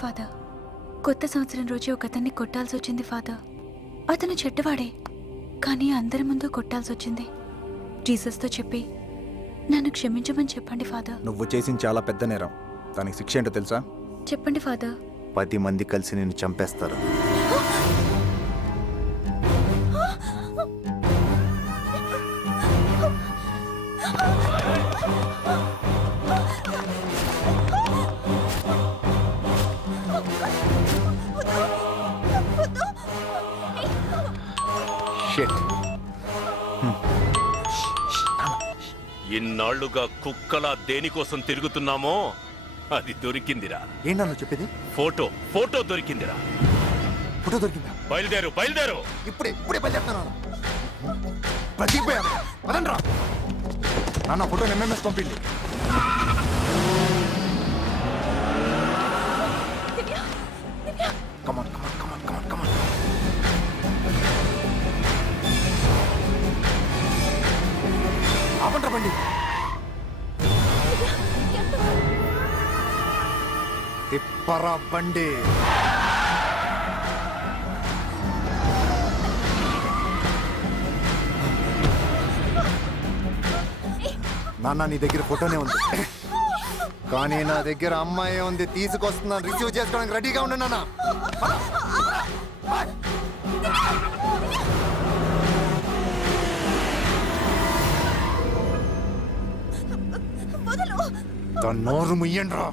Father. కొత్త సంవత్సరం రోజు ఒకతన్ని కొట్టాల్సి వచ్చింది ఫాదర్. అతను చెడ్డవాడే, కానీ అందరి ముందు కొట్టాల్సి వచ్చింది. జీసస్తో చెప్పి నన్ను క్షమించమని చెప్పండి ఫాదర్. నువ్వు చేసిన చాలా పెద్ద నేరం. దానికి శిక్ష ఏంటో తెలుసా? చెప్పండి ఫాదర్. 10 మంది కలిసి నిన్ను చంపేస్తారు. ఇన్నాళ్లుగా కుక్కలా దేనికోసం తిరుగుతున్నామో అది దొరికిందిరా. ఏంటన్నా చెప్పేది? ఫోటో దొరికిందిరా. ఫోటో దొరికిందా? బయలుదేరు. ఇప్పుడే బయలుదేరుతున్నాను. బతికిపోయాను. పదండ్రా. నాన్న ఫోటోని ఎంఎంఎస్ పంపిండి. కమాన్. ఆపండ్రా బండి. తిప్పరా బండి. నాన్న నీ దగ్గర ఫోటోనే ఉంది, కానీ నా దగ్గర అమ్మాయి ఉంది. తీసుకొస్తున్నాను, రిసీవ్ చేసుకోవడానికి రెడీగా ఉండు నాన్న. నోరు ముయ్యండ్రా.